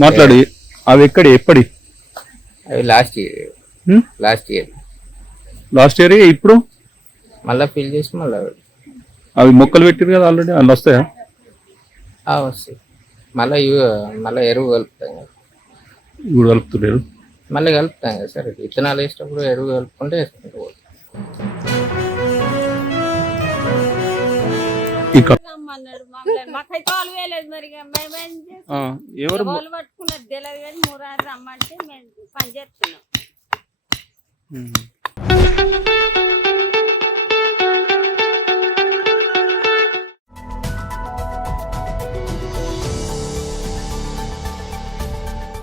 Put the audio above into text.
మాట్లాడి అవి ఎప్పటి అవి లాస్ట్ ఇయర్ లాస్ట్ ఇయర్ ఇప్పుడు మళ్ళీ ఫిల్ చేసి మళ్ళీ అవి మొక్కలు పెట్టారు కదా ఆల్రెడీ అందులో వస్తాయా వస్తాయి. మళ్ళీ ఎరువు కలుపుతాం కదా, ఇప్పుడు కలుపుతున్నారు. మళ్ళీ కలుపుతాం కదా సార్. విత్తనాలు వేసేటప్పుడు ఎరువు కలుపుకుంటే వేసుకుంటూ పోతాం. ఎవరు పట్టుకున్నది తెలియదు కానీ 3 రమ్మంటే మేము పని చేస్తున్నాం.